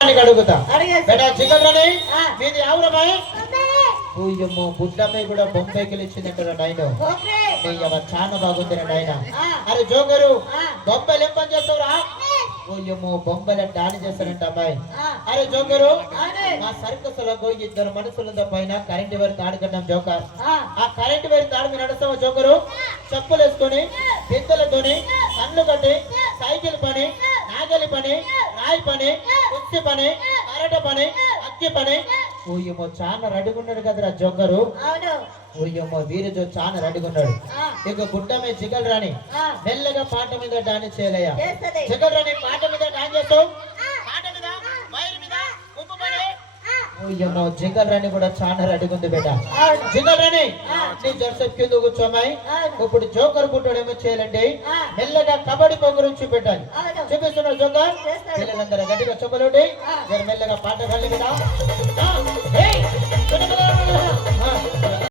అడుగుతా బేటా చికెన్ రాని మీది ఎవరమ్మాయి ఓయమ్మో బుడ్డమ్మాయి కూడా బొంబాయికి వెళ్ళించిందంటారా నాయన చాలా బాగుందిరా నాయన అరే జోగరు బొంబాయిలు ఏం పని చేస్తావురా ఓయమ్మో బొంబాయిలో డాని చేస్తారంట అమ్మాయి అరే జోగరు మా సర్కస్ లో ఇద్దరు మనుషుల పైన కరెంట్ వైర్ తాడు కట్టాం జోకర్ ఆ కరెంట్ వైర్ తాడు మీద నడుస్తావా జోకరు చెప్పులు వేసుకొని పెద్దలతోని కళ్ళు కట్టి సైకిల్ పని నాగలి పని రాయి పని కుర్చీ పని కరెంట్ పని అగ్గి పని ఓయమ్మో చాలా రెడీగున్నాడు కదరా జోకరు ఓయమ్మో వీరజో చాలా రెడీగున్నాడు ఇక గుడ్డమే చిగల్ రాని మెల్లగా పాట మీద డాన్స్ చేయలయ్యా చిగల్ రాని పాట మీద డాన్స్ చేస్తావు ఓయమ్మో జిగల్ రాని కూడా చాలా రెడీగుంది బేట జిగల్ రాని నీ జర్సెప్ కింద కూర్చోమాయి ఇప్పుడు జోకర్ బుట్టోడేమో చేయాలండి మెల్లగా కబడ్డీ పొంగురు చూపెట్టాలి చూపిస్తున్నావు జోకర్ పిల్లలందరూ గట్టిగా చెప్పలేండి మెల్లగా పాట వెళ్ళి